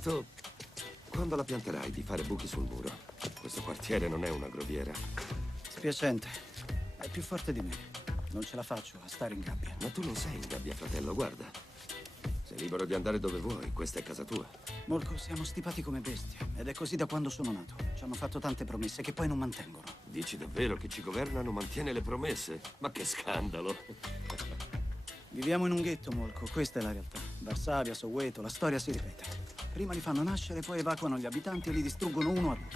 pensato, quando la pianterai, di fare buchi sul muro? Questo quartiere non è una groviera. Spiacente. È più forte di me. Non ce la faccio a stare in gabbia. Ma tu non sei in gabbia, fratello, guarda. Sei libero di andare dove vuoi, questa è casa tua. Molko, siamo stipati come bestie. Ed è così da quando sono nato. Ci hanno fatto tante promesse che poi non mantengono. Dici davvero che ci governa non mantiene le promesse? Ma che scandalo! Viviamo in un ghetto, Molko. Questa è la realtà. Varsavia, Soweto, la storia si ripete. Prima li fanno nascere, poi evacuano gli abitanti e li distruggono uno ad uno.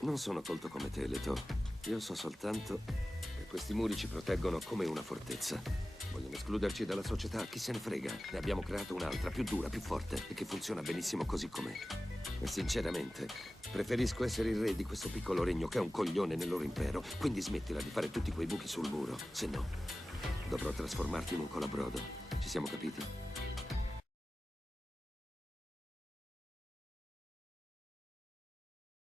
Non sono colto come te, Leto. Io so soltanto che questi muri ci proteggono come una fortezza. Vogliono escluderci dalla società, chi se ne frega. Ne abbiamo creato un'altra, più dura, più forte e che funziona benissimo così com'è. E sinceramente, preferisco essere il re di questo piccolo regno che è un coglione nel loro impero. Quindi smettila di fare tutti quei buchi sul muro, se no dovrò trasformarti in un colabrodo. Ci siamo capiti?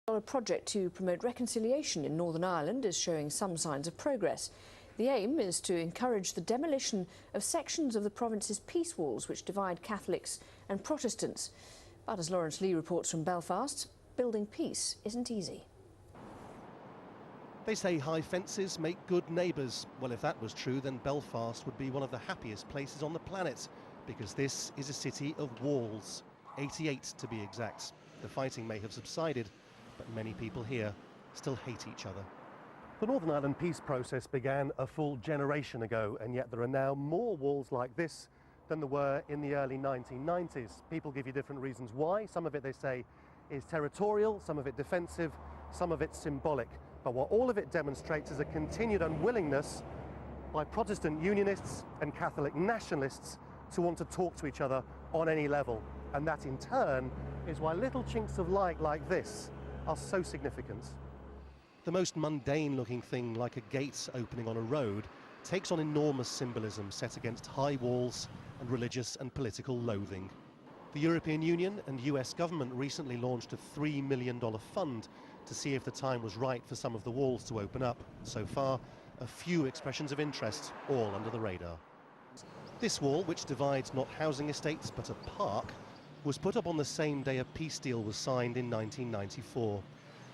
A project to promote reconciliation in Northern Ireland is showing some signs of progress. The aim is to encourage the demolition of sections of the province's peace walls which divide Catholics and Protestants. But as Lawrence Lee reports from Belfast, building peace isn't easy. They say high fences make good neighbours. Well, if that was true, then Belfast would be one of the happiest places on the planet, because this is a city of walls, 88 to be exact. The fighting may have subsided, but many people here still hate each other. The Northern Ireland peace process began a full generation ago, and yet there are now more walls like this than there were in the early 1990s. People give you different reasons why. Some of it, they say, is territorial, some of it defensive, some of it symbolic. But what all of it demonstrates is a continued unwillingness by Protestant unionists and Catholic nationalists to want to talk to each other on any level. And that in turn is why little chinks of light like this are so significant. The most mundane looking thing, like a gate opening on a road, takes on enormous symbolism set against high walls and religious and political loathing. The European Union and US government recently launched a $3 million fund to see if the time was right for some of the walls to open up. So far, a few expressions of interest, all under the radar. This wall, which divides not housing estates but a park, was put up on the same day a peace deal was signed in 1994.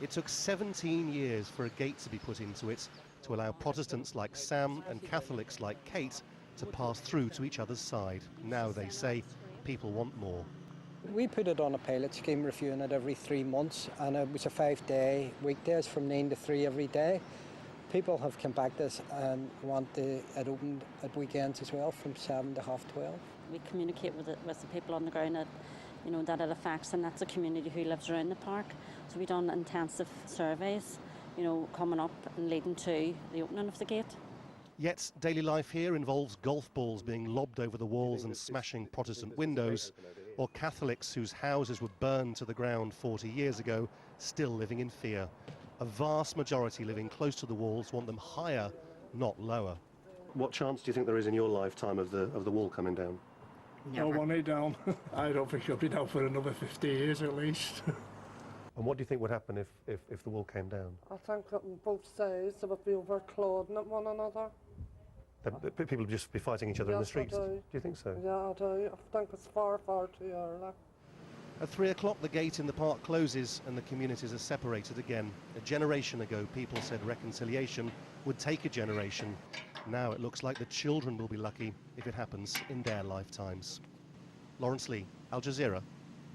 It took 17 years for a gate to be put into it to allow Protestants like Sam and Catholics like Kate to pass through to each other's side. Now, they say, people want more. We put it on a pilot scheme, reviewing it every 3 months, and it was a 5-day weekdays from 9 to 3 every day. People have come back to us and want it opened at weekends as well, from 7 to 12:30. We communicate with the people on the ground that, you know, that it affects, and that's a community who lives around the park. So we've done intensive surveys, you know, coming up and leading to the opening of the gate. Yet daily life here involves golf balls being lobbed over the walls and smashing Protestant windows, or Catholics whose houses were burned to the ground 40 years ago still living in fear. A vast majority living close to the walls want them higher, not lower. What chance do you think there is in your lifetime of the wall coming down? I want it down. I don't think it'll be down for another 50 years at least. And what do you think would happen if the wall came down? I think on both sides they would be overclouding at one another. People would just be fighting each other in the streets? Do you think so? Yeah, I do. I think it's far, far too early. At 3 o'clock, the gate in the park closes and the communities are separated again. A generation ago, people said reconciliation would take a generation. Now it looks like the children will be lucky if it happens in their lifetimes. Lawrence Lee, Al Jazeera,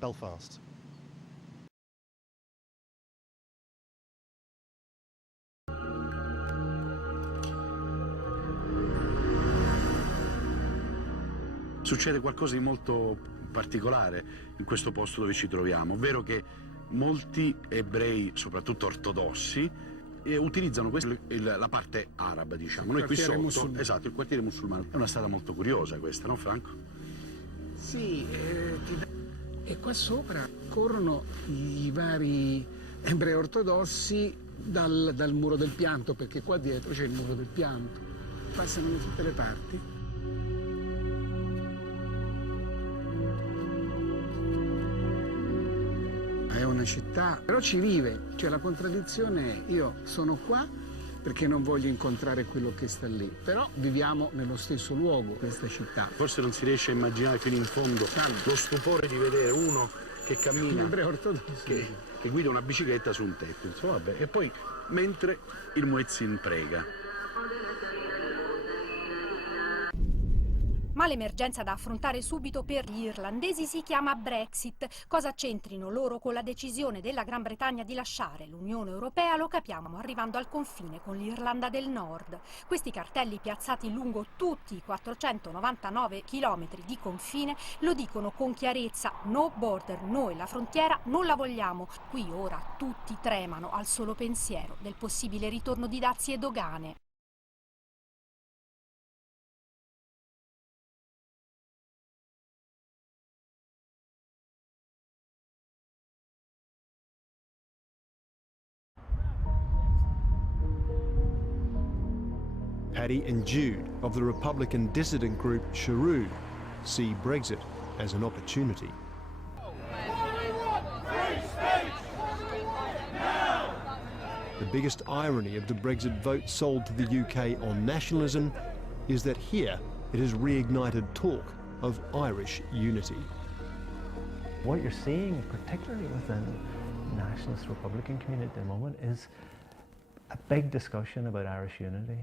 Belfast. Succede qualcosa di molto particolare in questo posto dove ci troviamo, ovvero che molti ebrei, soprattutto ortodossi, utilizzano la parte araba, diciamo. Noi qui sotto, esatto, il quartiere musulmano. È una strada molto curiosa questa, no Franco? Sì, e qua sopra corrono i vari ebrei ortodossi dal muro del pianto, perché qua dietro c'è il muro del pianto. Passano da tutte le parti. È una città, però ci vive, cioè la contraddizione è io sono qua perché non voglio incontrare quello che sta lì. Però viviamo nello stesso luogo, questa città. Forse non si riesce a immaginare fino in fondo lo stupore di vedere uno che cammina, che guida una bicicletta su un tetto, insomma, vabbè. E poi mentre il muezzin prega. Ma l'emergenza da affrontare subito per gli irlandesi si chiama Brexit. Cosa c'entrino loro con la decisione della Gran Bretagna di lasciare l'Unione Europea lo capiamo arrivando al confine con l'Irlanda del Nord. Questi cartelli piazzati lungo tutti i 499 chilometri di confine lo dicono con chiarezza: no border, noi la frontiera non la vogliamo. Qui ora tutti tremano al solo pensiero del possibile ritorno di dazi e dogane. Paddy and Jude of the Republican dissident group Sharood see Brexit as an opportunity. The biggest irony of the Brexit vote sold to the UK on nationalism is that here it has reignited talk of Irish unity. What you're seeing, particularly within the nationalist Republican community at the moment, is a big discussion about Irish unity.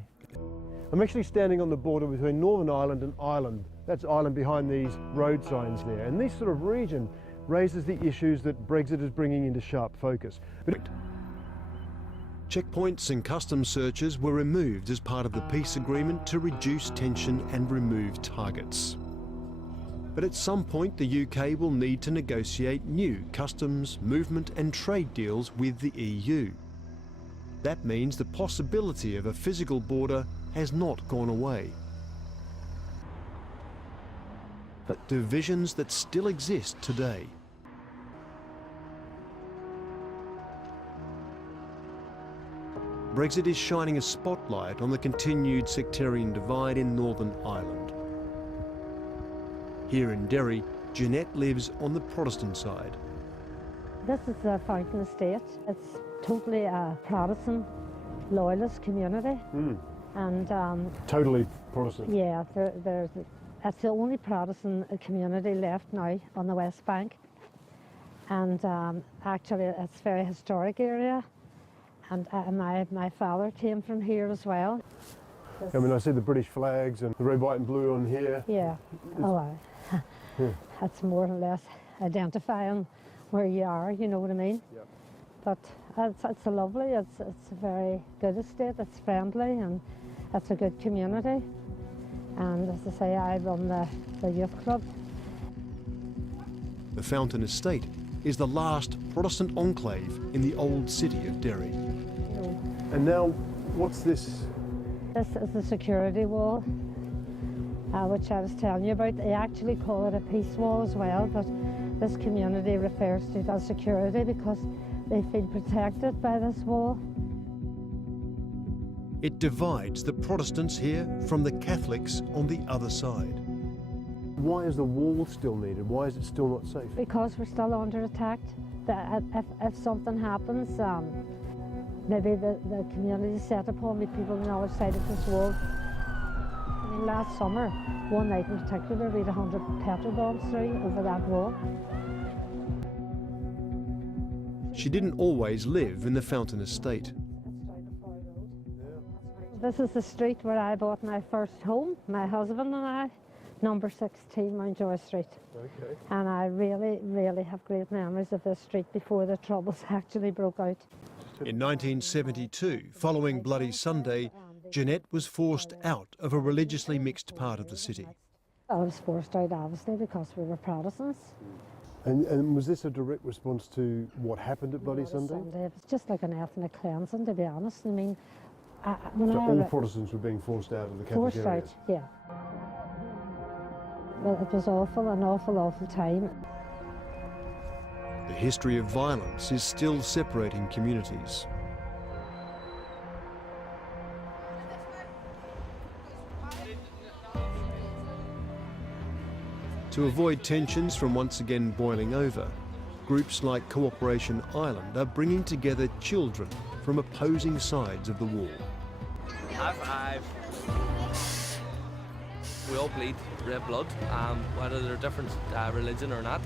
I'm actually standing on the border between Northern Ireland and Ireland. That's Ireland behind these road signs there. And this sort of region raises the issues that Brexit is bringing into sharp focus. Checkpoints and customs searches were removed as part of the peace agreement to reduce tension and remove targets. But at some point the UK will need to negotiate new customs, movement and trade deals with the EU. That means the possibility of a physical border has not gone away. But divisions that still exist today. Brexit is shining a spotlight on the continued sectarian divide in Northern Ireland. Here in Derry, Jeanette lives on the Protestant side. This is the Fountain Estate. It's totally a Protestant, loyalist community. And totally Protestant. Yeah, it's the only Protestant community left now on the West Bank. And actually it's a very historic area. And my father came from here as well. I mean, I see the British flags and the red, white and blue on here. Yeah, that's more or less identifying where you are, you know what I mean? Yep. But it's a lovely, it's a very good estate, it's friendly and it's a good community. And as I say, I run the youth club. The Fountain Estate is the last Protestant enclave in the old city of Derry. And now, what's this? This is the security wall, which I was telling you about. They actually call it a peace wall as well, but this community refers to it as security because they feel protected by this wall. It divides the Protestants here from the Catholics on the other side. Why is the wall still needed? Why is it still not safe? Because we're still under attack. If something happens, maybe the community set upon me, people on the other side of this wall. I mean, last summer, one night in particular, we had 100 petrol bombs through over that wall. She didn't always live in the Fountain Estate. This is the street where I bought my first home, my husband and I, number 16 Mountjoy Street. Okay. And I really, really have great memories of this street before the Troubles actually broke out. In 1972, following Bloody Sunday, Jeanette was forced out of a religiously mixed part of the city. I was forced out, obviously, because we were Protestants. And was this a direct response to what happened at Bloody Sunday? It was just like an ethnic cleansing, to be honest. I mean, so all Protestants were being forced out of the Catholic areas? Forced out, yeah. Well, it was awful, an awful, awful time. The history of violence is still separating communities. To avoid tensions from once again boiling over, groups like Cooperation Ireland are bringing together children from opposing sides of the wall. High five. We all bleed red blood, whether they're different religion or not.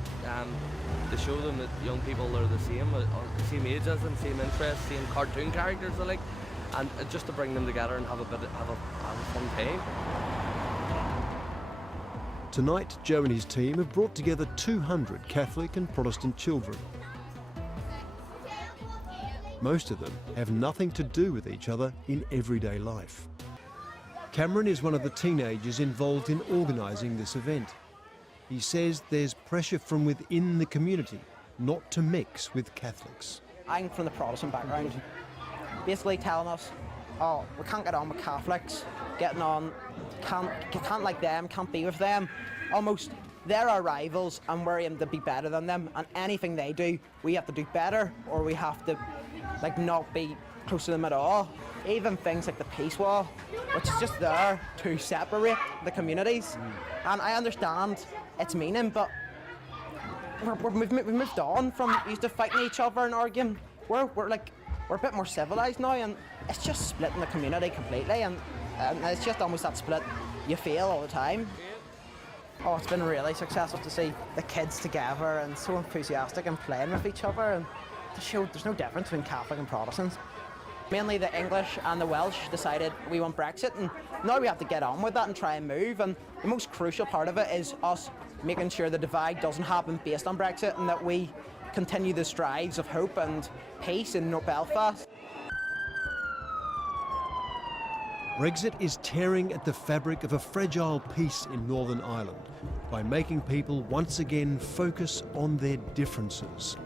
To show them that young people are the same age as them, same interests, same cartoon characters alike, and just to bring them together and have a fun time. Tonight, Joe and his team have brought together 200 Catholic and Protestant children. Most of them have nothing to do with each other in everyday life. Cameron is one of the teenagers involved in organising this event. He says there's pressure from within the community not to mix with Catholics. I'm from the Protestant background, basically telling us, oh, we can't get on with Catholics, getting on, can't like them, can't be with them. Almost, they're our rivals and we're aiming to be better than them, and anything they do, we have to do better, or we have to not be close to them at all. Even things like the peace wall, which is just there to separate the communities. And I understand its meaning, but we've moved on from used to fighting each other and arguing. We're a bit more civilised now, and it's just splitting the community completely, and it's just almost that split you feel all the time. Oh, it's been really successful to see the kids together and so enthusiastic and playing with each other, and to show there's no difference between Catholic and Protestants. Mainly the English and the Welsh decided we want Brexit, and now we have to get on with that and try and move, and the most crucial part of it is us making sure the divide doesn't happen based on Brexit, and that we continue the strides of hope and peace in North Belfast. Brexit is tearing at the fabric of a fragile peace in Northern Ireland by making people once again focus on their differences.